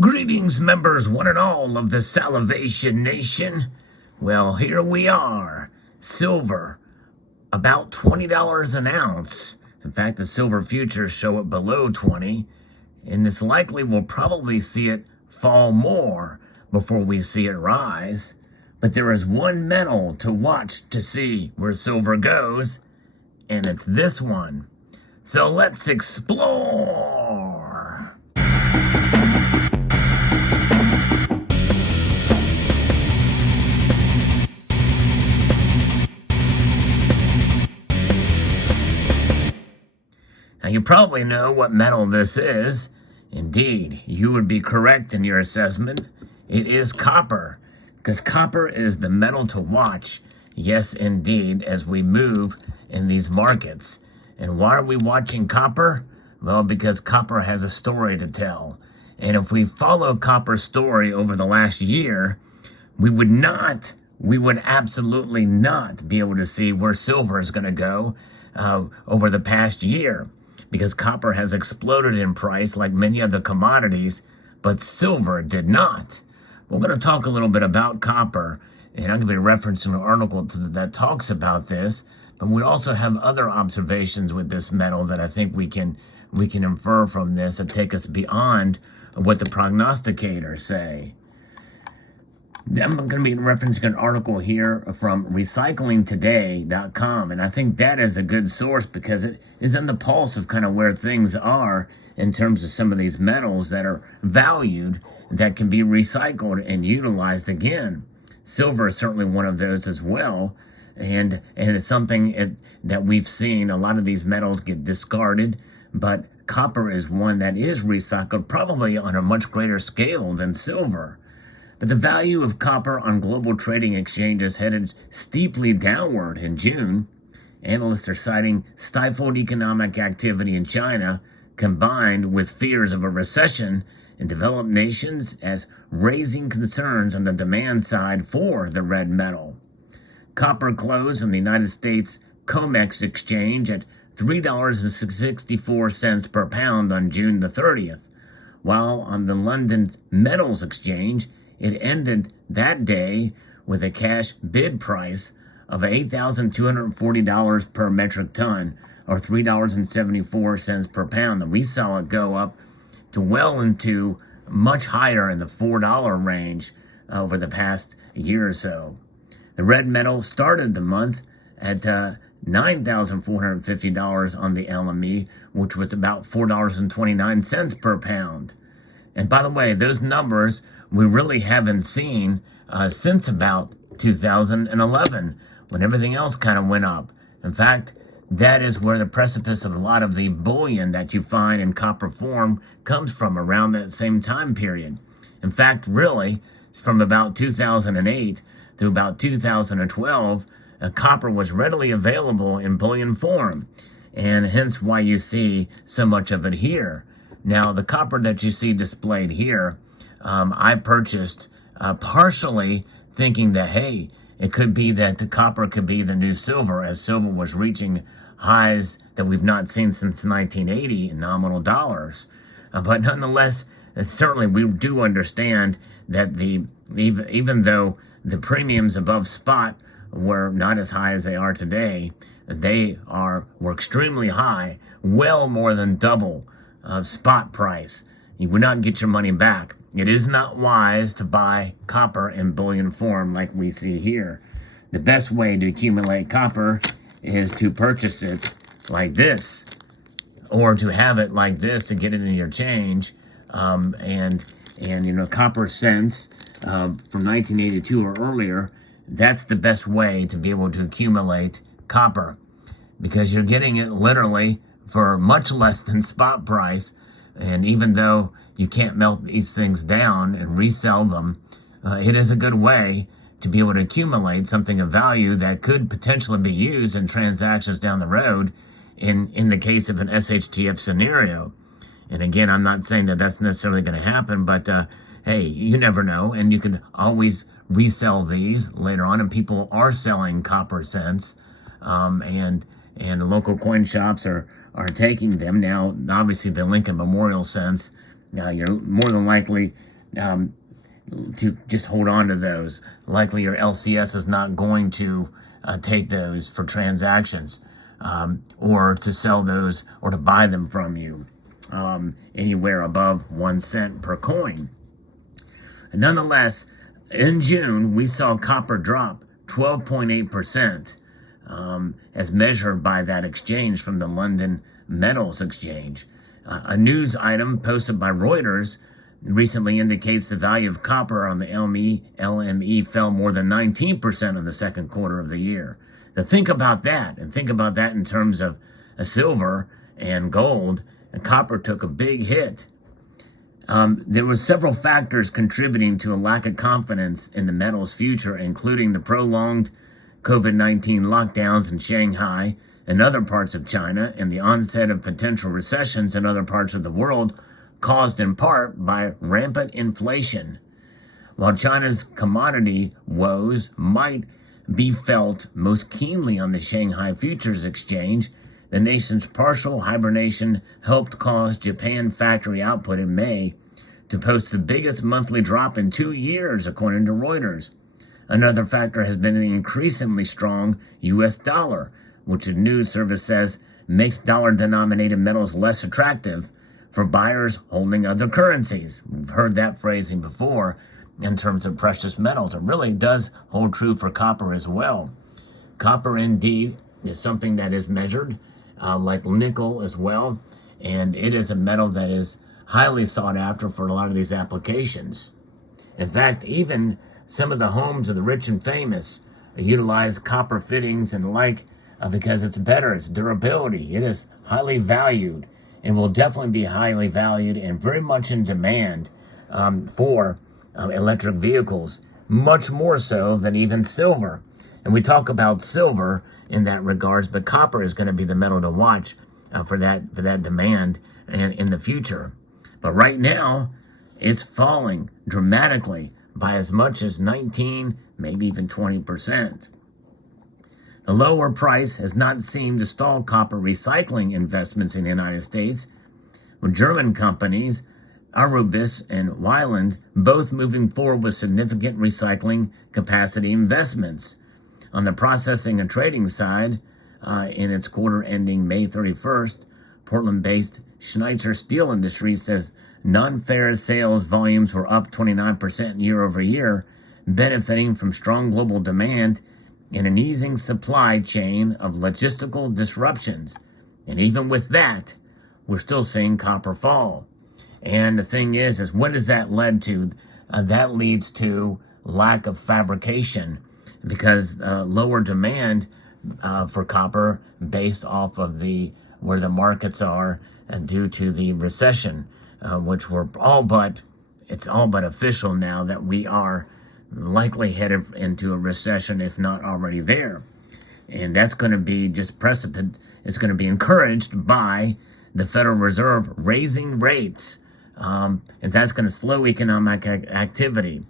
Greetings, members, one and all of the Salivation Nation. Well, here we are. Silver, about $20 an ounce. In fact, the silver futures show it below 20, and it's likely we'll probably see it fall more before we see it rise. But there is one metal to watch to see where silver goes, and it's this one. So let's explore. Now, you probably know what metal this is. Indeed, you would be correct in your assessment. It is copper, because copper is the metal to watch. Yes, indeed, as we move in these markets. And why are we watching copper? Well, because copper has a story to tell. And if we follow copper's story over the last year, we would absolutely not be able to see where silver is going to go over the past year, because copper has exploded in price like many other commodities, but silver did not. We're going to talk a little bit about copper, and I'm going to be referencing an article that talks about this, but we also have other observations with this metal that I think we can infer from this and take us beyond what the prognosticators say. I'm going to be referencing an article here from recyclingtoday.com, and I think that is a good source because it is on the pulse of kind of where things are in terms of some of these metals that are valued that can be recycled and utilized again. Silver is certainly one of those as well, and it's something that we've seen. A lot of these metals get discarded, but copper is one that is recycled probably on a much greater scale than silver. But the value of copper on global trading exchanges headed steeply downward in June. Analysts are citing stifled economic activity in China, combined with fears of a recession in developed nations, as raising concerns on the demand side for the red metal. Copper closed on the United States COMEX exchange at $3.64 per pound on June the 30th, while on the London Metals Exchange, it ended that day with a cash bid price of $8,240 per metric ton, or $3.74 per pound. And we saw it go up to well into much higher in the $4 range over the past year or so. The red metal started the month at $9,450 on the LME, which was about $4.29 per pound. And by the way, those numbers we really haven't seen since about 2011, when everything else kind of went up. In fact, that is where the precipice of a lot of the bullion that you find in copper form comes from, around that same time period. In fact, really, from about 2008 through about 2012, copper was readily available in bullion form, and hence why you see so much of it here. Now, the copper that you see displayed here, I purchased partially thinking that, hey, it could be that the copper could be the new silver, as silver was reaching highs that we've not seen since 1980 in nominal dollars. But nonetheless, certainly we do understand that even though the premiums above spot were not as high as they are today, were extremely high, well more than double of spot price. You would not get your money back. It is not wise to buy copper in bullion form like we see here. The best way to accumulate copper is to purchase it like this, or to have it like this to get it in your change. And you know, copper cents from 1982 or earlier, that's the best way to be able to accumulate copper, because you're getting it literally for much less than spot price. And even though you can't melt these things down and resell them, it is a good way to be able to accumulate something of value that could potentially be used in transactions down the road in the case of an SHTF scenario. And again, I'm not saying that that's necessarily going to happen, but hey, you never know. And you can always resell these later on, and people are selling copper cents, and local coin shops are taking them now. Obviously, the Lincoln Memorial cents you're more than likely to just hold on to those. Likely your LCS is not going to take those for transactions, or to sell those or to buy them from you anywhere above 1 cent per coin. Nonetheless, in June, we saw copper drop 12.8%, as measured by that exchange from the London Metals Exchange. A news item posted by Reuters recently indicates the value of copper on the LME fell more than 19% in the second quarter of the year. Now think about that, and think about that in terms of silver and gold. And copper took a big hit. There were several factors contributing to a lack of confidence in the metal's future, including the prolonged COVID-19 lockdowns in Shanghai and other parts of China, and the onset of potential recessions in other parts of the world, caused in part by rampant inflation. While China's commodity woes might be felt most keenly on the Shanghai Futures Exchange, the nation's partial hibernation helped cause Japan factory output in May to post the biggest monthly drop in 2 years, according to Reuters. Another factor has been the increasingly strong U.S. dollar, which the news service says makes dollar-denominated metals less attractive for buyers holding other currencies. We've heard that phrasing before in terms of precious metals. It really does hold true for copper as well. Copper, indeed, is something that is measured, like nickel as well, and it is a metal that is highly sought after for a lot of these applications. In fact, even some of the homes of the rich and famous utilize copper fittings and the like because it's better, it's durability. It is highly valued and will definitely be highly valued and very much in demand for electric vehicles, much more so than even silver. And we talk about silver in that regards, but copper is going to be the metal to watch for that demand in the future. But right now, it's falling dramatically by as much as 19, maybe even 20%. The lower price has not seemed to stall copper recycling investments in the United States, with German companies Aurubis and Weiland both moving forward with significant recycling capacity investments. On the processing and trading side, in its quarter ending May 31st, Portland-based Schneider Steel Industries says non-ferrous sales volumes were up 29% year over year, benefiting from strong global demand and an easing supply chain of logistical disruptions. And even with that, we're still seeing copper fall. And the thing is what has that led to? That leads to lack of fabrication, because lower demand for copper based off of where the markets are due to the recession, which it's all but official now that we are likely headed into a recession, if not already there. And that's going to be just precipient. It's going to be encouraged by the Federal Reserve raising rates. And that's going to slow economic activity.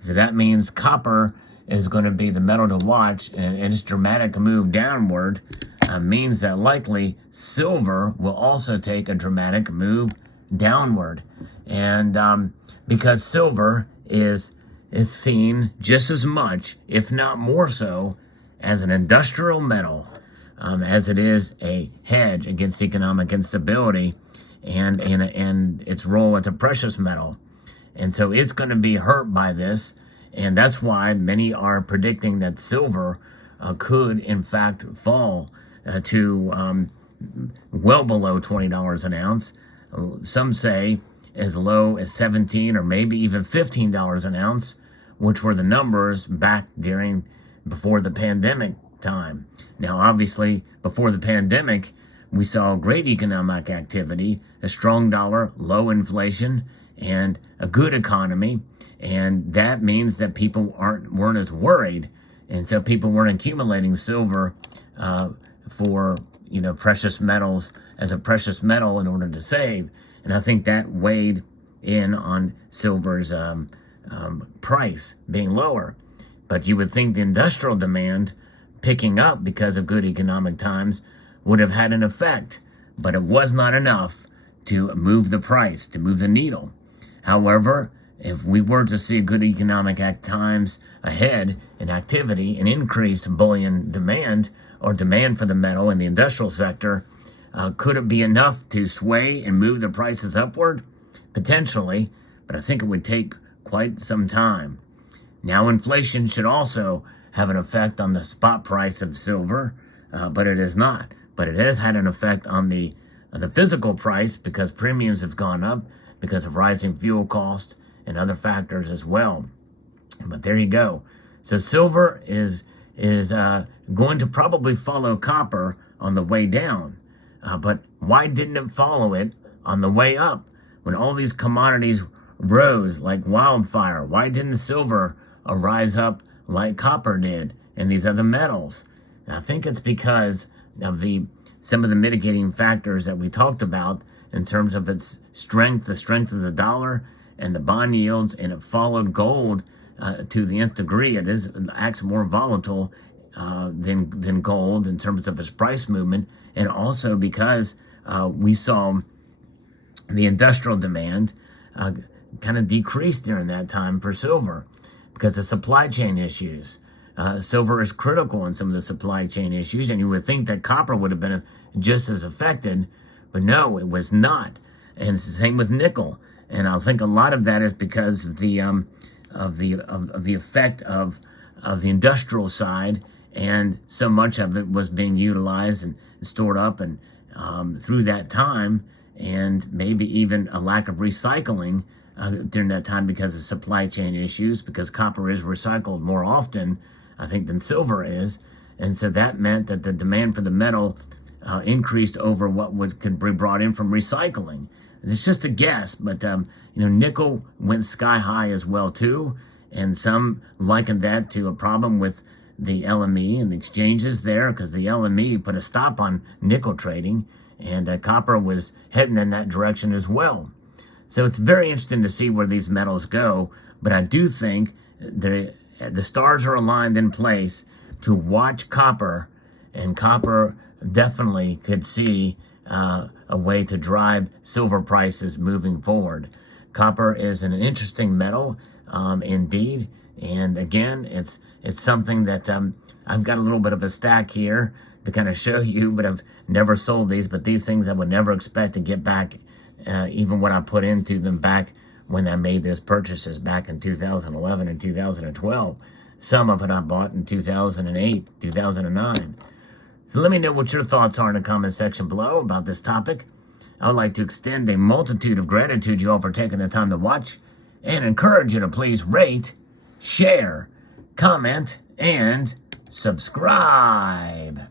So that means copper is going to be the metal to watch, and its dramatic move downward means that likely silver will also take a dramatic move downward. And because silver is seen just as much, if not more so, as an industrial metal, as it is a hedge against economic instability, and its role as a precious metal. And so it's going to be hurt by this, and that's why many are predicting that silver could in fact fall to well below $20 an ounce. Some say as low as $17 or maybe even $15 an ounce, which were the numbers back before the pandemic time. Now, obviously, before the pandemic, we saw great economic activity, a strong dollar, low inflation, and a good economy. And that means that people weren't as worried. And so people weren't accumulating silver for precious metals as a precious metal in order to save. And I think that weighed in on silver's price being lower. But you would think the industrial demand picking up because of good economic times would have had an effect, but it was not enough to move the price, to move the needle. However, if we were to see good economic times ahead and activity and increased bullion demand or demand for the metal in the industrial sector, could it be enough to sway and move the prices upward? Potentially, but I think it would take quite some time. Now, inflation should also have an effect on the spot price of silver, but it is not. But it has had an effect on the physical price because premiums have gone up because of rising fuel costs and other factors as well. But there you go. So silver is going to probably follow copper on the way down. But why didn't it follow it on the way up? When all these commodities rose like wildfire, why didn't silver rise up like copper did and these other metals? And I think it's because of some of the mitigating factors that we talked about in terms of its strength, the strength of the dollar and the bond yields, and it followed gold to the nth degree. It acts more volatile than gold in terms of its price movement, and also because we saw the industrial demand kind of decreased during that time for silver because of supply chain issues. Silver is critical in some of the supply chain issues, and you would think that copper would have been just as affected, but no, it was not. And it's the same with nickel. And I think a lot of that is because of the effect of the industrial side, and so much of it was being utilized and stored up and through that time, and maybe even a lack of recycling during that time because of supply chain issues, because copper is recycled more often, I think, than silver is. And so that meant that the demand for the metal increased over what could be brought in from recycling. And it's just a guess, but nickel went sky high as well too, and some likened that to a problem with the LME and the exchanges there, because the LME put a stop on nickel trading, and copper was heading in that direction as well. So it's very interesting to see where these metals go, but I do think the stars are aligned in place to watch copper, and copper definitely could see a way to drive silver prices moving forward. Copper is an interesting metal, indeed, and again, it's something that I've got a little bit of a stack here to kind of show you, but I've never sold these. But these things I would never expect to get back, even what I put into them back when I made those purchases back in 2011 and 2012. Some of it I bought in 2008, 2009. So let me know what your thoughts are in the comment section below about this topic. I would like to extend a multitude of gratitude to you all for taking the time to watch, and encourage you to please rate, share, comment, and subscribe.